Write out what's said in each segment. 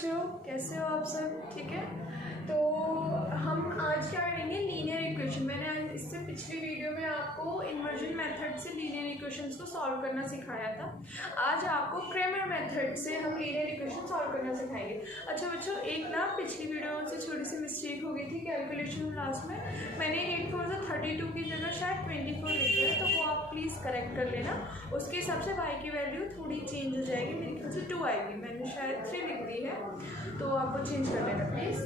बच्चों, कैसे हो आप सब? ठीक है, तो हम आज क्या करेंगे, लीनियर इक्वेशन। मैंने इससे पिछली वीडियो में आपको इन्वर्जन मेथड से लीनियर इक्वेशंस को सॉल्व करना सिखाया था। आज आपको क्रेमर मेथड से हम लीनियर इक्वेशन सॉल्व करना सिखाएंगे। अच्छा बच्चों, एक ना पिछली वीडियो से छोटी सी मिस्टेक हो गई थी कैलकुलेशन क्लास में। मैंने 8 4 32 की जगह शायद 24 लिखा है, तो वो आप प्लीज़ करेक्ट कर लेना। उसके हिसाब से y की वैल्यू थोड़ी चेंज हो जाएगी, मेरे ख्याल से 2 आएगी। मैंने शायद 3 लिख दी है, तो आप वो चेंज कर लेना प्लीज़।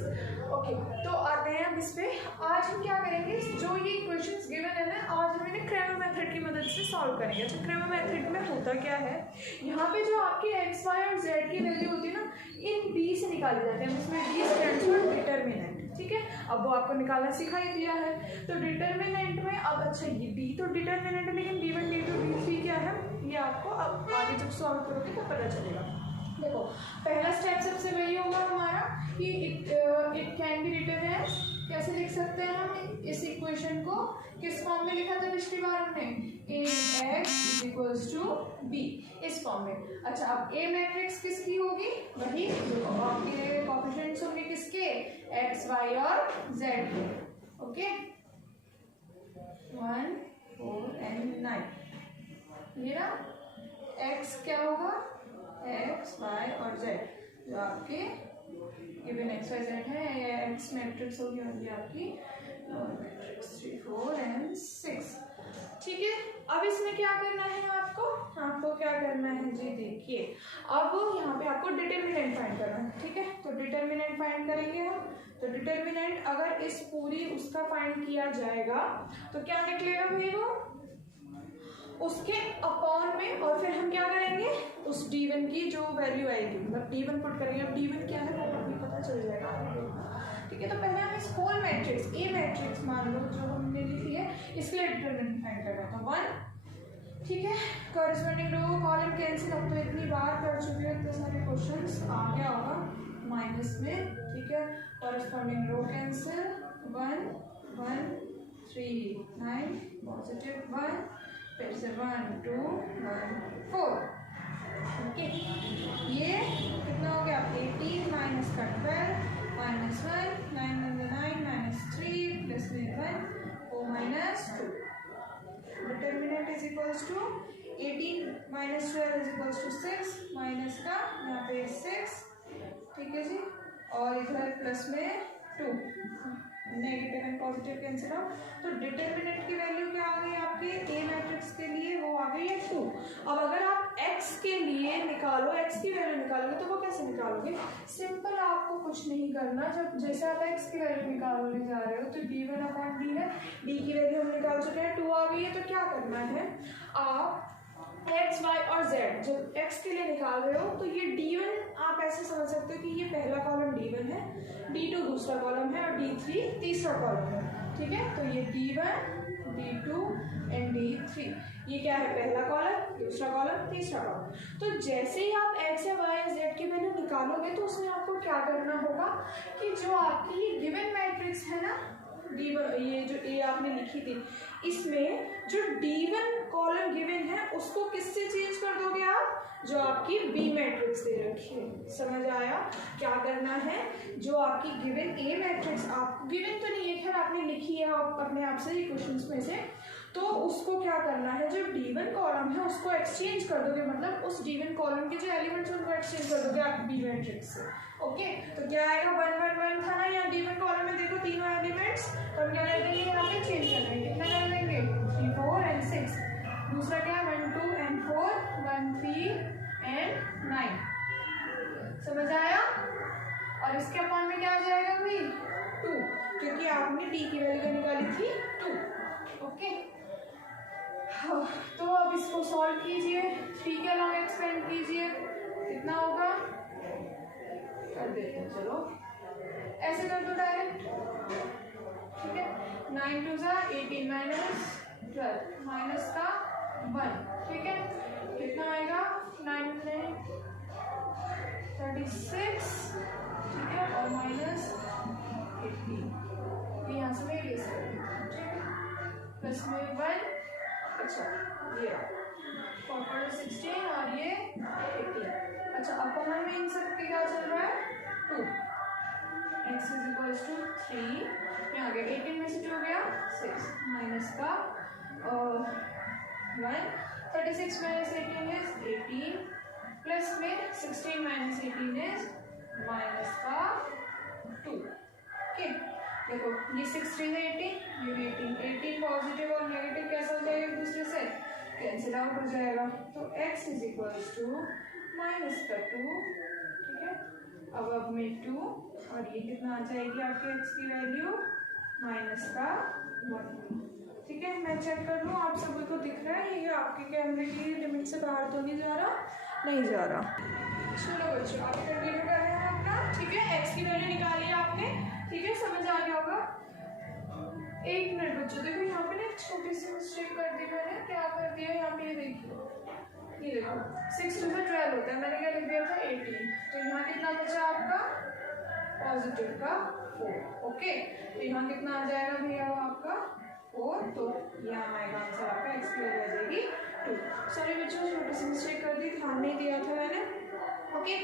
ओके, तो आते हैं अब इस पे। आज हम क्या करेंगे, जो ये इक्वेशंस गिवन है ना, आज हम इन्हें क्रेमर मेथड की मदद से सॉल्व करेंगे। अच्छा, क्रेमर मेथड में होता क्या है, यहाँ पे जो आपकी x, y और z की वैल्यू होती है ना, इन b से निकाली जाती है। इसमें d स्टैंड्स फॉर डिटरमिनेंट। ठीक है, अब वो आपको निकालना सिखाई दिया है। तो डिटरमिनेंट में अब अच्छा ये d तो डिटरमिनेंट है, लेकिन d1 d2 d3 क्या है, ये आपको अब आगे जब सॉल्व करोगे तो पता चलेगा। देखो, पहला स्टेप सबसे वही होगा हमारा कि it can be written as, कैसे लिख सकते हैं हम इस इक्वेशन को, किस फॉर्म में लिखा था पिछली बार हमने, ax इक्वल्स टू b, इस फॉर्म में। अच्छा, अब a मैट्रिक्स किसकी होगी, वही आपके कोएफिशिएंट्स होंगे किसके, x, y और z। Okay, 1 4 and 9। ये ना x क्या होगा, x, y और z, जो आपके गिवन x, y, z है, x मैट्रिक्स होगी आपकी मैट्रिक्स 3 4 and 6। ठीक है, अब इसमें क्या करना है आपको क्या करना है जी, देखिए अब यहाँ पे आपको डिटरमिनेंट फाइंड करना है। ठीक है, तो डिटरमिनेंट फाइंड करेंगे हम। तो डिटरमिनेंट अगर इस पूरी उसका फाइंड किया जाएगा तो क्या निकलेगा भाई, वो उसके अपॉन में, और फिर हम क्या करेंगे, उस d1 की जो वैल्यू आएगी, मतलब d1 पुट करेंगे। अब d1 क्या है वो हमें पता चल जाएगा। ठीक है, तो पहले हम इस होल मैट्रिक्स ए मैट्रिक्स मान लो जो हमने लिखी है, इसके लिए डिटरमिनेंट फाइंड करना था 1। ठीक है, कॉरेस्पॉन्डिंग रो कॉलम कैंसिल, अब तो इतनी बार कर चुके हैं, इतने सारे क्वेश्चंस आ गया होगा माइनस में। ठीक है, कॉरेस्पॉन्डिंग रो कैंसिल, 1 1 3 9 पॉजिटिव 1, फिर से 1 2 1 4। ओके, ये कितना हो गया, 18 माइनस का 12 माइनस 1 9 9 माइनस 3 प्लस में 1 4 minus 2। Determinant is equals to 18 minus 12 is equals to 6, minus का यहाँ पे 6। ठीक है जी, और इधर प्लस में 2, negative and positive cancel out. तो डिटरमिनेंट की वैल्यू क्या आ गई आपके ए मैट्रिक्स के लिए, वो आ गई है 2। अब अगर आप x के लिए निकालो, x की वैल्यू निकालोगे तो वो कैसे निकालोगे, सिंपल, आपको कुछ नहीं करना। जब जैसे आप x की वैल्यू निकालने जा रहे हो तो d1 अपॉन d है, d की वैल्यू हम निकाल चुके हैं, 2 आ गई है। तो क्या करना है, आप x, y और z जब x के लिए निकाल रहे हो तो ये d1 आप ऐसे समझ सकते हो कि ये पहला कॉलम d1 है, d2 दूसरा कॉलम है और d3 तीसरा कॉलम है। ठीक है, तो ये d1 d2 एंड d3, ये क्या है, पहला कॉलम, दूसरा कॉलम, तीसरा कॉलम। तो जैसे ही आप x या y या z की वैल्यू निकालोगे तो उसमें आपको क्या करना होगा कि जो आपकी ये गिवन मैट्रिक्स है ना, d1, ये जो a आपने लिखी थी, इसमें जो d1 कॉलम गिवन है उसको किससे चेंज कर दोगे आप, जो आपकी b मैट्रिक्स दे रखी है। समझ आया, क्या करना है, जो आपकी गिवन a मैट्रिक्स, आपको गिवन तो नहीं है, खैर आपने लिखी है आप अपने आप से इक्वेशंस में से, तो उसको क्या करना है, जो d1 कॉलम है उसको एक्सचेंज कर दोगे, मतलब उस d1 कॉलम के जो एलिमेंट्स हैं उनको एक्सचेंज कर दोगे आप b मैट्रिक्स से। ओके, तो क्या आएगा, 1 1 1 था ना यहाँ d1 कॉलम में, देखो तीनों एलिमेंट्स, तो हम क्या कर देंगे, यहाँ पे चेंज कर देंगे, कितना कर देंगे, 3 4 and 6। दूसरा क्या, 1 2 and 4 1 3 and 9। समझ आया, और इसके अपॉन में क्या आ जाएगा भाई, 2, क्योंकि आपने d की वैल्यू निकाली थी 2। ओके, तो अब इसको सॉल्व कीजिए, 3 के अलॉन्ग एक्सपेंड कीजिए, कितना होगा, कर देते हैं, चलो ऐसे कर दो डायरेक्ट। ठीक है, 9 2 18 माइनस 12 माइनस का 1। ठीक है, कितना आएगा, 9 36। ठीक है, और माइनस 18, यहाँ से मैं इरेज कर देती हूँ। ठीक है, प्लस में 1। अच्छा, ये 4 16 और ये 18। अच्छा, अपॉन में इन सब के क्या चल रहा है, 3, यहाँ गया 18 में से 2 गया 6, माइनस का 1, 36 माइनस 18 इज 18, प्लस में 16 माइनस 18 इज माइनस का 2। ओके, देखो ये 16 है 18, ये 18 पॉजिटिव और नेगेटिव कैसा हो जाएगा एक दूसरे से, कैंसिल आउट हो जाएगा। तो x is equals to minus का 2, ठीक है। अब में 2 और ये कितना आ जाएगी आपके x की वैल्यू माइनस का 1, ठीक है। मैं चेक कर लूँ आप सभी को दिख रहा है ये आपके कैमरे की लिमिट से बाहर तो नहीं जा रहा? नहीं जा रहा। चलो बच्चों आगे कंटिन्यू कर रहे हैं अपना, ठीक है। x की वैल्यू निकाली आपने, ठीक है, समझ आ गया होगा। एक मिनट बच्चों, देखो यहाँ पे ना एक छोटी सी मिस्टेक कर दी मैंने। क्या कर दिया यहाँ पे, ये देखिए, ये देखो 6 2 से 12 होता है, मैंने क्या लिख दिया था 18, तो यहाँ कितना बचा आपका पॉजिटिव का 4। ओके, तो यहाँ कितना आ जाएगा भैया वो आपका 4, तो यहाँ आएगा आंसर आपका x की वैल्यू आ जाएगी 2। सॉरी बच्चों छोटी सी मिस्टेक कर दी, ध्यान नहीं दिया था मैंने। ओके,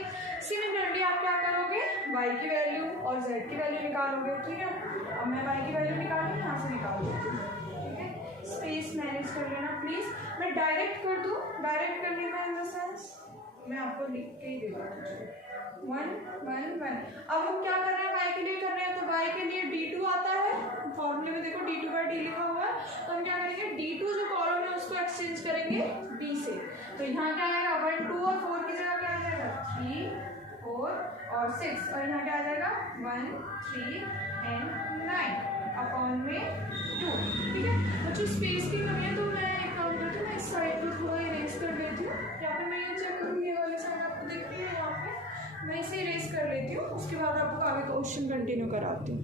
सिमिलरली आप क्या करोगे, y की वैल्यू और z की वैल्यू निकालोगे, ठीक है। अब मैं y की वैल्यू निकालूंगी, यहाँ से निकाल देती हूँ, ठीक है। स्पेस मैनेज कर लेना प्लीज। मैं डायरेक्ट कर दूँ, डायरेक्ट करने का इन द सेंस मैं आपको लिख के ही देता हूँ 1 1 1। अब हम क्या कर रहे हैं, y के लिए कर रहे हैं, तो y के लिए d2 आता है फॉर्मूले में, देखो d2/d लिखा हुआ है, तो हम क्या करेंगे d2 जो कॉलम है उसको एक्सचेंज करेंगे d से, तो यहाँ क्या आएगा 1 2 और 4 की जगह क्या आ जाएगा 3 4 और 6, और यहाँ क्या आ जाएगा 1 3 and 9 अपॉन में 2, ठीक है। बच्चों स्पेस की कमी है तो मैं एक काम करती हूँ, मैं इस साइड को थोड़ा इरेज कर लेती हूँ, या फिर मैं ये चेक करूँगी ये वाली साइड आपको दिख रही है यहाँ पे, मैं इसे इरेज कर लेती हूँ, उसके बाद आपको आगे क्वेश्चन कंटिन्यू कराती हूँ।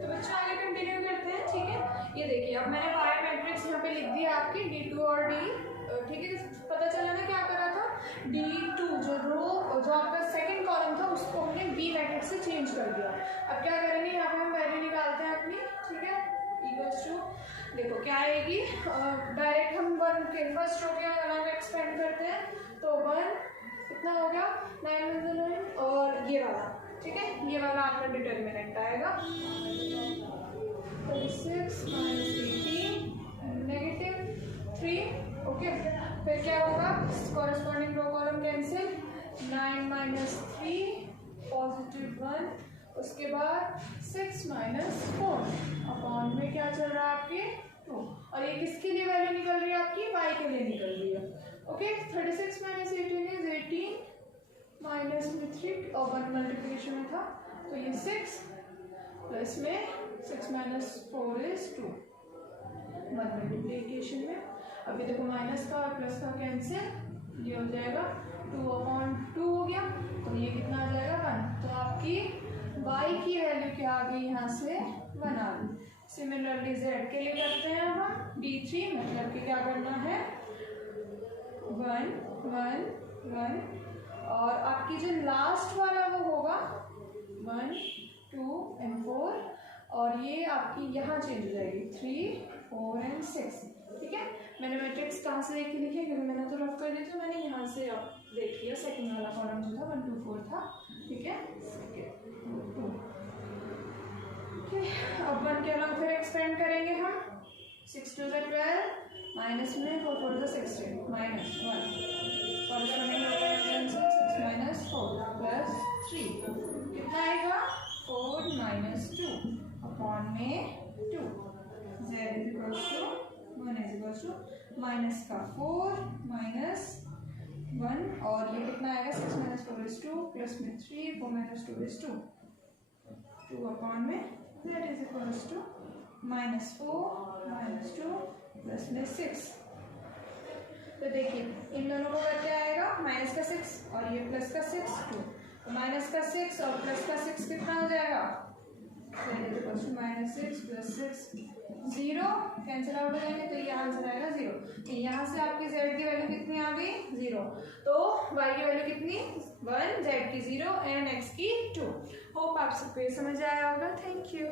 तो बच्चों आगे कंटिन्यू करते हैं, ठीक है। ये देखिए अब मैंने वाई मैट्रिक्स यहाँ पे लिख दिया आपकी d2 और d, ठीक है। पता चला ना क्या करा था, d2 जो आपका सेकंड कॉलम था उसको हमने b मैट्रिक्स से चेंज कर दिया। अब क्या करेंगे, यहाँ पे हम वैल्यू निकालते हैं अपनी, ठीक है, इक्वल्स टू, देखो क्या आएगी, डायरेक्ट हम 1 के फर्स्ट रो के अलग एक्सपेंड करते हैं, तो 1 कितना हो गया 9 और ये वाला, ठीक है, ये वाला आपका डिटर्मिनेंट आएगा 36 माइनस 18 नेगेटिव 3। ओके, फिर क्या होगा, corresponding row column cancel, 9 minus 3 positive 1, उसके बाद 6 माइनस 4 अपॉन में क्या चल रहा है आपके 2, और ये किसके लिए वैल्यू निकल रही है आपकी, y के लिए निकल रही है। ओके, 36 माइनस 18 इज 18, माइनस में 3 और 1 मल्टीप्लिकेशन में था, तो ये 6 प्लस में 6 माइनस 4 इज 2, 1 मल्टीप्लिकेशन में। अभी देखो माइनस का और प्लस का कैंसिल, ये हो जाएगा 2/2 हो गया, तो ये कितना आ जाएगा 1, तो आपकी y की वैल्यू क्या आ गई यहाँ से 1 आ गई। सिमिलरली z के लिए करते हैं हम d3, मतलब कि क्या करना है 1 1 1, और आपकी जो लास्ट वाला वो होगा 1 2 and 4, और ये आपकी यहाँ चेंज हो जाएगी 3 4 and 6, ठीक है। मैंने मैट्रिक्स कहाँ से देख के लिखी है, क्योंकि मैंने तो रफ कर दी थी, मैंने यहाँ से आप देख लिया, सेकंड वाला कॉलम जो था 1 2 4 था, ठीक है, 2, ठीक है। अब 1 के अलग फिर एक्सपेंड करेंगे हम, 6 2 से 12 माइनस में 4 4 से 16 minus 1, corresponding row column cancel, 6 minus 4 plus 3 कितना आएगा 4 माइनस 2 अपॉन में 2, z is equals to 1 is equals to minus का 4 माइनस 1, और ये कितना आएगा 6 माइनस 4 इज 2 प्लस में 3 4 माइनस 2 इज 2, 2 अपॉन में z is equals to minus 4 minus 2 plus में 6। तो देखिए इन दोनों को क्या आएगा माइनस का 6 और ये प्लस का 6 2, तो माइनस का 6 और प्लस का 6 कितना हो जाएगा, माइनस 6 प्लस 6 0 कैंसिल आउट हो जाएंगे, तो ये आंसर आएगा 0। तो यहाँ से आपकी z की वैल्यू कितनी आ गई 0, तो y की वैल्यू कितनी 1, z की 0 एंड x की 2। होप आप सबको ये समझ आया होगा। Thank you.